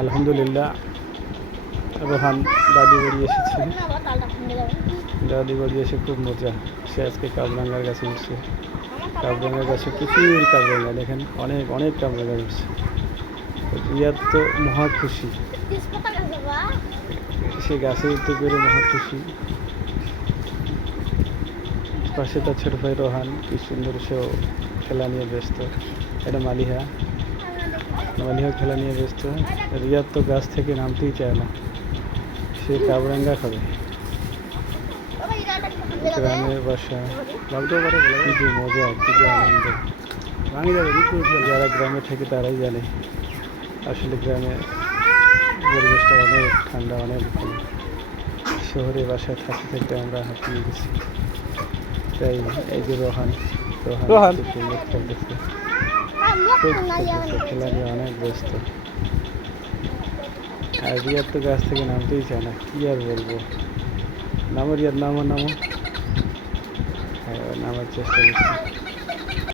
আলহামদুলিল্লাহ রোহান দাদি বাড়ি এসেছে। দাদি বাড়ি এসে খুব মজা। সে আজকে কাবরাঙ্গার গাছে উঠছে। কাবরাঙ্গার গাছে প্রচুর কাবরাঙ্গা, দেখেন অনেক অনেক কাবরাঙ্গা উঠছে। রিয়াদ তো মহা খুশি, সে গাছে উঠতে পেরে মহা খুশি। পাশে তার ছোট ভাই রোহান, কি সুন্দর সেও খেলা নিয়ে ব্যস্ত। এটা মালিহা, মালিহা খেলা নিয়ে ব্যস্ত। রিয়াদ তো গাছ থেকে নামতেই চায় না, সে কাবরাঙ্গা খাবে। গ্রামের বাসা, কি যে মজা, কি যে আনন্দ। যারা গ্রামে থাকে তারাই জানে আসলে গ্রামে পরিবেশটা অনেক ঠান্ডা, অনেক ভালো। শহরে বাসায় থাকতে থাকতে আমরা হাঁপিয়ে গেছি। তাই এই যে রোহান রোহান খুব সুন্দর খেলতেছে, খেলা নিয়ে অনেক ব্যস্ত। আর রিয়াদ তো গাছ থেকে নামতেই চায় না, কি আর বলবো। নামো রিয়াদ, নামো নামো। হ্যাঁ, নামার চেষ্টা করছি।